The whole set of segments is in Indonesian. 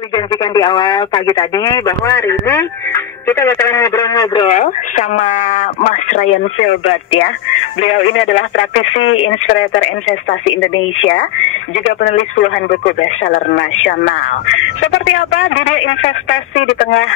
Dijanjikan di awal pagi tadi bahwa hari ini kita bakalan ngobrol-ngobrol sama Mas Ryan Filbert ya. Beliau ini adalah praktisi inspirator investasi Indonesia, juga penulis puluhan buku bestseller nasional. Seperti apa dunia investasi di tengah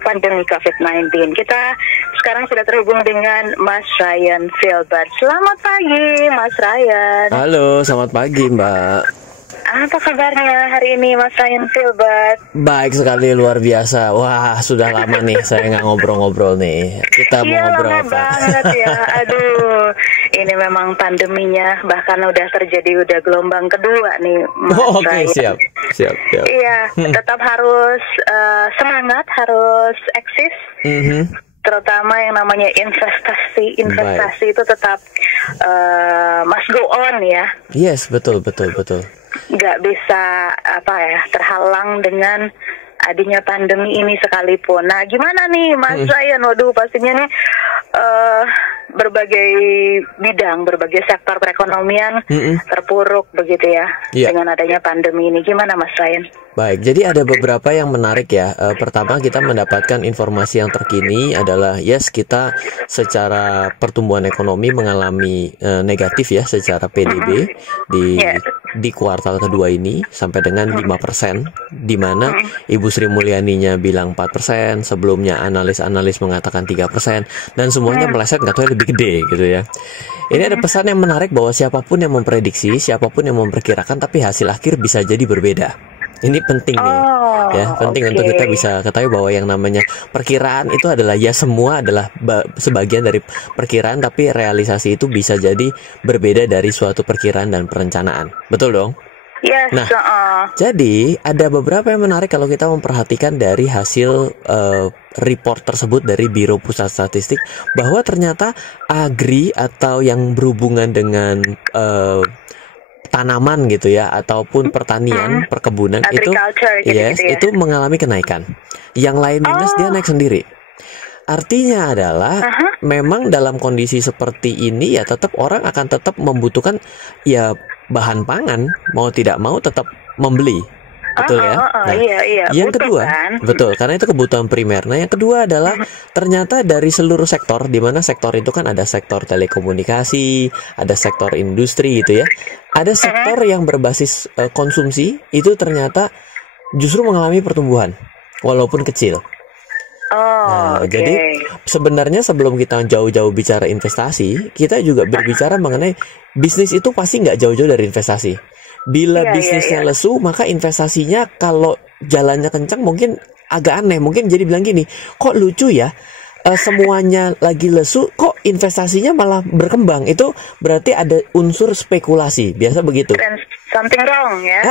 pandemi COVID-19? Kita sekarang sudah terhubung dengan Mas Ryan Filbert. Selamat pagi, Mas Ryan. Halo, selamat pagi, Mbak. Apa kabarnya hari ini, Mas Ryan Filbert? Baik sekali, luar biasa. Wah, sudah lama nih saya nggak ngobrol-ngobrol nih. Kita mau ngobrol lama apa? banget ya. Aduh, ini memang pandeminya bahkan udah gelombang kedua nih, Mas Oke, Ryan. siap. Iya, tetap harus semangat, harus eksis. Terutama yang namanya investasi itu tetap must go on ya. Yes, betul. Nggak bisa terhalang dengan adanya pandemi ini sekalipun. Nah, gimana nih Mas Ryan? Waduh, pastinya nih berbagai bidang, berbagai sektor perekonomian terpuruk begitu ya dengan adanya pandemi ini. Gimana Mas Ryan? Baik, jadi ada beberapa yang menarik ya. Pertama, kita mendapatkan informasi yang terkini adalah kita secara pertumbuhan ekonomi mengalami negatif ya secara PDB di kuartal kedua ini sampai dengan 5%, di mana Ibu Sri Mulyaninya bilang 4%, sebelumnya analis-analis mengatakan 3%, dan semuanya meleset nggak tahu lebih gede gitu ya. Ini ada pesan yang menarik bahwa siapapun yang memprediksi, siapapun yang memperkirakan, tapi hasil akhir bisa jadi berbeda. Ini penting nih, penting untuk kita bisa ketahui bahwa yang namanya perkiraan itu adalah semua adalah sebagian dari perkiraan, tapi realisasi itu bisa jadi berbeda dari suatu perkiraan dan perencanaan. Betul dong? Yes. Nah, jadi ada beberapa yang menarik kalau kita memperhatikan dari hasil report tersebut dari Biro Pusat Statistik, bahwa ternyata agri atau yang berhubungan dengan tanaman gitu ya, ataupun pertanian, perkebunan itu itu mengalami kenaikan. Yang lain minus, dia naik sendiri. Artinya adalah memang dalam kondisi seperti ini ya tetap orang akan tetap membutuhkan ya bahan pangan, mau tidak mau tetap membeli. Betul ya? Nah, yang kedua, betul, karena itu kebutuhan primer. Nah, yang kedua adalah ternyata dari seluruh sektor, di mana sektor itu kan ada sektor telekomunikasi, ada sektor industri gitu ya. Ada sektor yang berbasis konsumsi, itu ternyata justru mengalami pertumbuhan, walaupun kecil. Jadi sebenarnya sebelum kita jauh-jauh bicara investasi, kita juga berbicara mengenai bisnis itu pasti nggak jauh-jauh dari investasi. Bila bisnisnya lesu, maka investasinya kalau jalannya kencang mungkin agak aneh. Mungkin jadi bilang gini, kok lucu ya, semuanya lagi lesu, kok investasinya malah berkembang. Itu berarti ada unsur spekulasi, biasa begitu. Something wrong ya.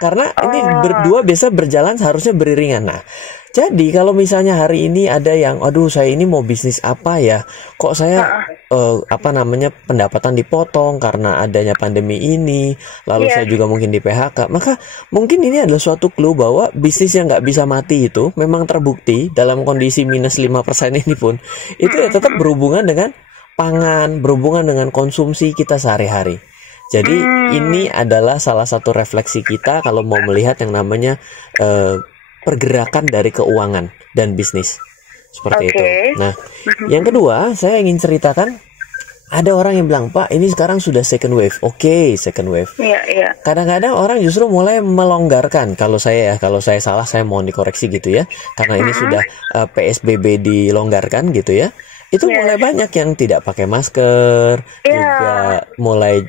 Karena ini berdua biasa berjalan harusnya beriringan. Nah, jadi kalau misalnya hari ini ada yang, aduh saya ini mau bisnis apa ya, kok saya pendapatan dipotong karena adanya pandemi ini, lalu saya juga mungkin di PHK, maka mungkin ini adalah suatu clue bahwa bisnis yang nggak bisa mati itu memang terbukti dalam kondisi minus 5% ini pun, itu ya tetap berhubungan dengan pangan, berhubungan dengan konsumsi kita sehari-hari. Jadi ini adalah salah satu refleksi kita kalau mau melihat yang namanya pergerakan dari keuangan dan bisnis seperti itu. Nah, yang kedua saya ingin ceritakan, ada orang yang bilang, Pak, ini sekarang sudah second wave. Oke, second wave. Kadang-kadang orang justru mulai melonggarkan. Kalau saya salah saya mohon dikoreksi gitu ya, karena ini sudah PSBB dilonggarkan gitu ya. Itu mulai banyak yang tidak pakai masker, mulai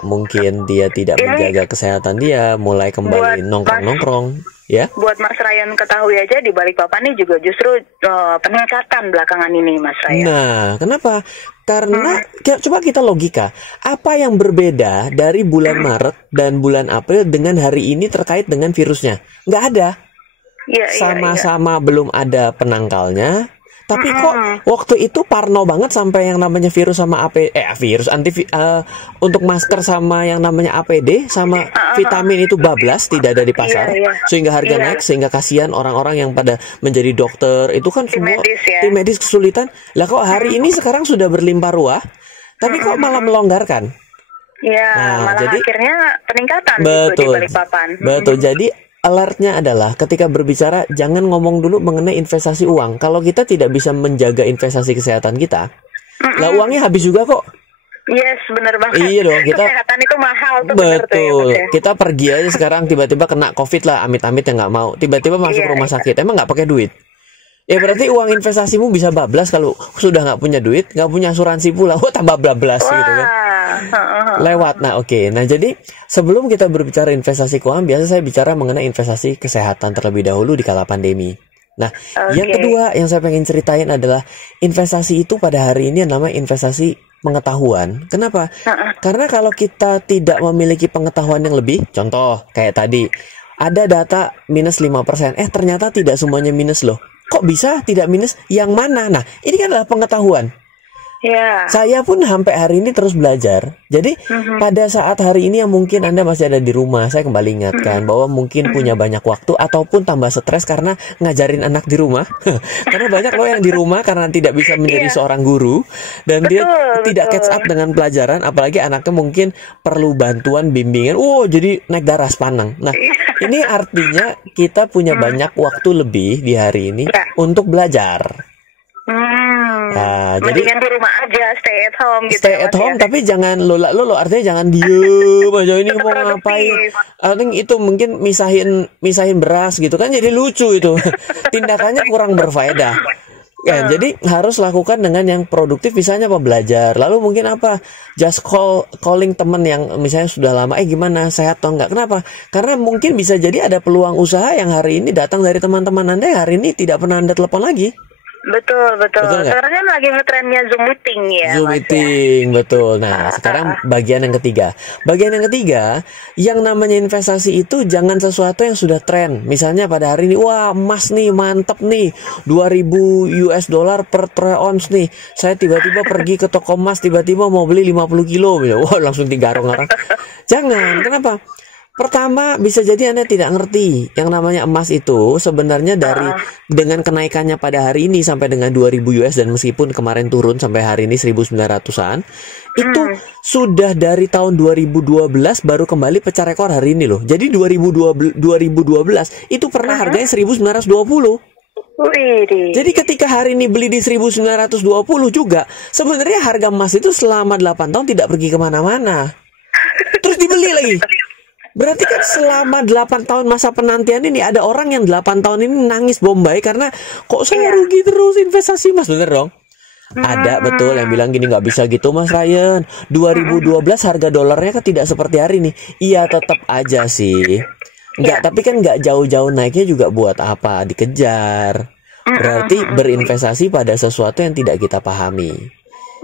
mungkin dia tidak menjaga kesehatan dia, mulai kembali nongkrong-nongkrong. Ya. Buat Mas Ryan ketahui aja, di Balikpapan ini juga justru peningkatan belakangan ini, Mas Ryan. Nah, kenapa? Karena coba kita logika, apa yang berbeda dari bulan Maret dan bulan April dengan hari ini terkait dengan virusnya? Nggak ada. Sama-sama belum ada penangkalnya. Tapi kok waktu itu parno banget sampai yang namanya virus sama untuk masker sama yang namanya APD sama vitamin itu bablas, tidak ada di pasar, sehingga harga naik, sehingga kasihan orang-orang yang pada menjadi dokter itu kan semua tim medis kesulitan. Lah kok hari ini sekarang sudah berlimpah ruah, tapi kok malah melonggarkan? Malah jadi akhirnya peningkatan betul, di Balikpapan. Betul, jadi alertnya adalah ketika berbicara jangan ngomong dulu mengenai investasi uang. Kalau kita tidak bisa menjaga investasi kesehatan kita, lah uangnya habis juga kok. Yes, benar banget. Iya dong, kesehatan itu mahal tuh. Betul. Bener tuh, ya. Kita pergi aja sekarang tiba-tiba kena COVID lah, amit-amit yang nggak mau. Tiba-tiba masuk rumah sakit, emang nggak pakai duit. Ya berarti uang investasimu bisa bablas kalau sudah nggak punya duit, nggak punya asuransi pula, tambah bablas gitu kan. Lewat. Nah oke. Nah jadi sebelum kita berbicara investasi keuangan, biasa saya bicara mengenai investasi kesehatan terlebih dahulu di kala pandemi. Nah, yang kedua yang saya pengen ceritain adalah investasi itu pada hari ini yang namanya investasi pengetahuan. Kenapa? Karena kalau kita tidak memiliki pengetahuan yang lebih, contoh kayak tadi, ada data minus 5%. Ternyata tidak semuanya minus loh. Kok bisa tidak minus? Yang mana? Nah, ini kan adalah pengetahuan. Yeah. Saya pun sampai hari ini terus belajar. Jadi pada saat hari ini yang mungkin Anda masih ada di rumah, saya kembali ingatkan bahwa mungkin punya banyak waktu ataupun tambah stres karena ngajarin anak di rumah. Karena banyak loh yang di rumah karena tidak bisa menjadi seorang guru dan dia tidak catch up dengan pelajaran, apalagi anaknya mungkin perlu bantuan bimbingan. Jadi naik darah sepanang. Nah, ini artinya kita punya banyak waktu lebih di hari ini untuk belajar. Nah, jadi di rumah aja, stay at home gitu. Stay at home, tapi jangan lo artinya jangan diem aja ini mau ngapain. Artinya itu mungkin misahin beras gitu kan jadi lucu itu. Tindakannya kurang berfaedah. Ya, jadi harus lakukan dengan yang produktif, misalnya apa belajar. Lalu mungkin apa? Just calling teman yang misalnya sudah lama, gimana sehat atau enggak? Kenapa? Karena mungkin bisa jadi ada peluang usaha yang hari ini datang dari teman-teman Anda yang hari ini tidak pernah Anda telepon lagi. Betul. Sekarang kan lagi ngetrennya Zoom meeting ya. Zoom meeting, betul. Nah, sekarang bagian yang ketiga. Bagian yang ketiga, yang namanya investasi itu jangan sesuatu yang sudah tren. Misalnya pada hari ini, wah emas nih, mantep nih, 2.000 US dollar per troy ounce nih. Saya tiba-tiba pergi ke toko emas, tiba-tiba mau beli 50 kilo. Wah, langsung digarong orang. Jangan, kenapa? Pertama, bisa jadi Anda tidak ngerti yang namanya emas itu sebenarnya dengan kenaikannya pada hari ini sampai dengan 2.000 US dan meskipun kemarin turun sampai hari ini 1.900-an, itu sudah dari tahun 2012 baru kembali pecah rekor hari ini loh. Jadi 2012 itu pernah harganya 1.920. Jadi ketika hari ini beli di 1.920 juga, sebenarnya harga emas itu selama 8 tahun tidak pergi kemana-mana. Terus dibeli lagi. Berarti kan selama 8 tahun masa penantian ini ada orang yang 8 tahun ini nangis Bombay karena kok saya rugi terus investasi Mas, bener dong? Ada betul yang bilang gini, nggak bisa gitu Mas Ryan. 2012 harga dolarnya kan tidak seperti hari ini. Iya tetap aja sih. Tapi kan nggak jauh-jauh naiknya juga buat apa dikejar. Berarti berinvestasi pada sesuatu yang tidak kita pahami.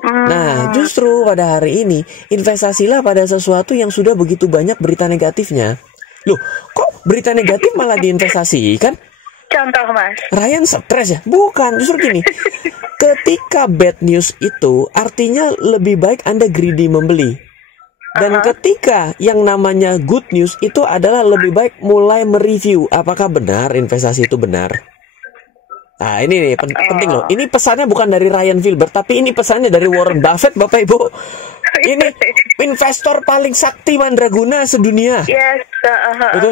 Nah, justru pada hari ini investasilah pada sesuatu yang sudah begitu banyak berita negatifnya. Loh, kok berita negatif malah diinvestasikan? Contoh, Mas. Ryan stres ya? Bukan, justru gini. Ketika bad news itu artinya lebih baik Anda greedy membeli. Dan ketika yang namanya good news itu adalah lebih baik mulai mereview apakah benar investasi itu benar. Nah ini nih penting loh. Ini pesannya bukan dari Ryan Filbert, tapi ini pesannya dari Warren Buffett, Bapak Ibu. Ini investor paling sakti mandraguna sedunia. Yes. Betul.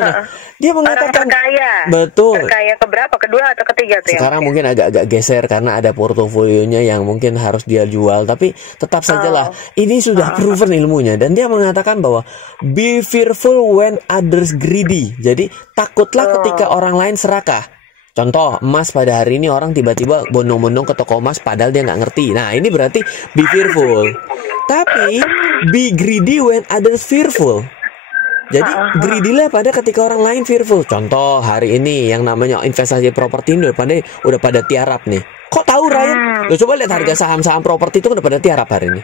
Dia mengatakan terkaya. Betul. Terkaya keberapa? Kedua atau ketiga tuh? Sekarang mungkin agak-agak geser karena ada portofolionya yang mungkin harus dia jual, tapi tetap sajalah ini sudah proven ilmunya dan dia mengatakan bahwa be fearful when others greedy. Jadi takutlah ketika orang lain serakah. Contoh, emas pada hari ini orang tiba-tiba bondong-bondong ke toko emas padahal dia nggak ngerti. Nah, ini berarti be fearful. Tapi, be greedy when others fearful. Jadi, greedy lah pada ketika orang lain fearful. Contoh, hari ini yang namanya investasi properti ini udah pada tiarap nih. Kok tahu, Ryan? Lo coba lihat harga saham-saham properti itu udah pada tiarap hari ini.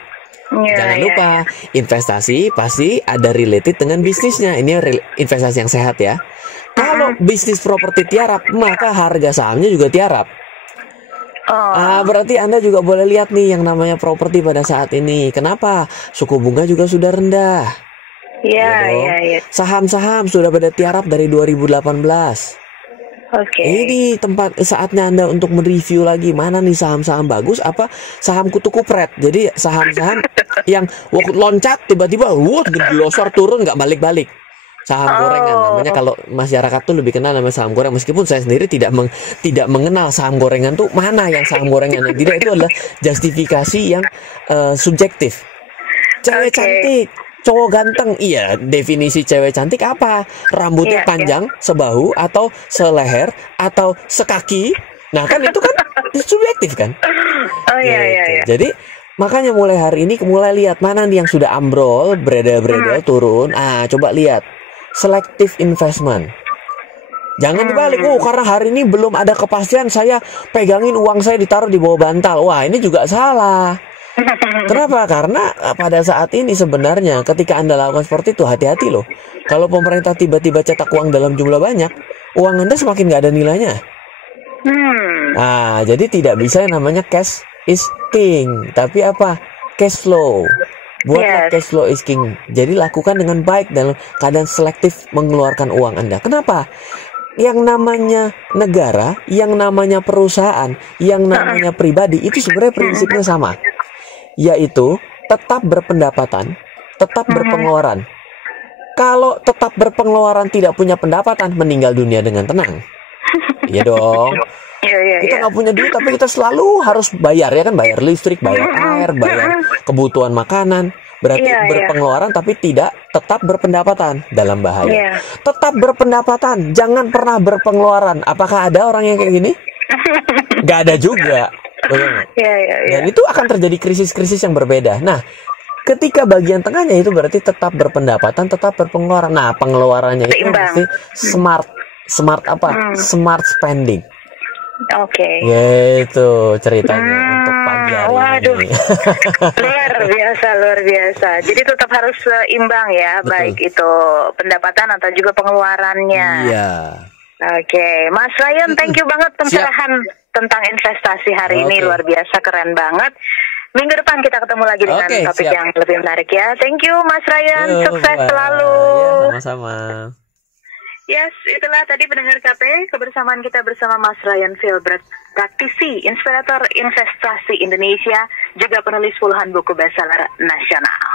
Jangan lupa, investasi pasti ada related dengan bisnisnya. Ini investasi yang sehat ya. Kalau bisnis properti tiarap, maka harga sahamnya juga tiarap. Berarti Anda juga boleh lihat nih yang namanya properti pada saat ini. Kenapa? Suku bunga juga sudah rendah. Iya. Saham-saham sudah pada tiarap dari 2018. Ini saatnya Anda untuk mereview lagi mana nih saham-saham bagus, apa saham kutu kupret. Jadi saham-saham yang waktu loncat tiba-tiba glosor turun nggak balik-balik. Saham gorengan namanya, kalau masyarakat tuh lebih kenal nama saham goreng, meskipun saya sendiri tidak mengenal saham gorengan tuh mana yang saham gorengan. Tidak, itu adalah justifikasi yang subjektif. Cewek cantik, cowok ganteng. Iya, definisi cewek cantik apa? Rambutnya panjang sebahu atau seleher atau sekaki. Nah kan itu kan subjektif kan. Iya. Jadi makanya mulai hari ini mulai lihat mana nih yang sudah ambrol, beredar turun. Coba lihat selective investment. Jangan dibalik, karena hari ini belum ada kepastian, saya pegangin uang saya ditaruh di bawah bantal. Wah, ini juga salah. Kenapa? Karena pada saat ini sebenarnya ketika Anda lakukan seperti itu, hati-hati loh. Kalau pemerintah tiba-tiba cetak uang dalam jumlah banyak, uang Anda semakin nggak ada nilainya. Jadi tidak bisa yang namanya cash is king, tapi apa? Cash flow. Buatlah cash flow is king. Jadi lakukan dengan baik dalam keadaan selektif mengeluarkan uang Anda. Kenapa? Yang namanya negara, yang namanya perusahaan, yang namanya pribadi, itu sebenarnya prinsipnya sama. Yaitu tetap berpendapatan, tetap berpengeluaran. Kalau tetap berpengeluaran tidak punya pendapatan, meninggal dunia dengan tenang. Iya dong. Kita nggak punya duit tapi kita selalu harus bayar, ya kan, bayar listrik, bayar air, bayar kebutuhan makanan. Berarti berpengeluaran tapi tidak tetap berpendapatan, dalam bahaya. Tetap berpendapatan, jangan pernah berpengeluaran. Apakah ada orang yang kayak gini? Nggak ada juga. Dan itu akan terjadi krisis-krisis yang berbeda. Nah, ketika bagian tengahnya itu berarti tetap berpendapatan, tetap berpengeluaran. Nah, pengeluarannya itu mesti smart apa? Smart spending. Gitu ceritanya untuk pagi hari ini. Luar biasa. Jadi tetap harus seimbang ya. Betul. Baik itu pendapatan atau juga pengeluarannya. Iya. Mas Ryan, thank you banget pencerahan tentang investasi hari ini, luar biasa, keren banget. Minggu depan kita ketemu lagi dengan topik yang lebih menarik ya. Thank you Mas Ryan, sukses selalu. Sama-sama. Yes, itulah tadi pendengar KP, kebersamaan kita bersama Mas Ryan Filbert, praktisi, inspirator investasi Indonesia, juga penulis puluhan buku bestseller nasional.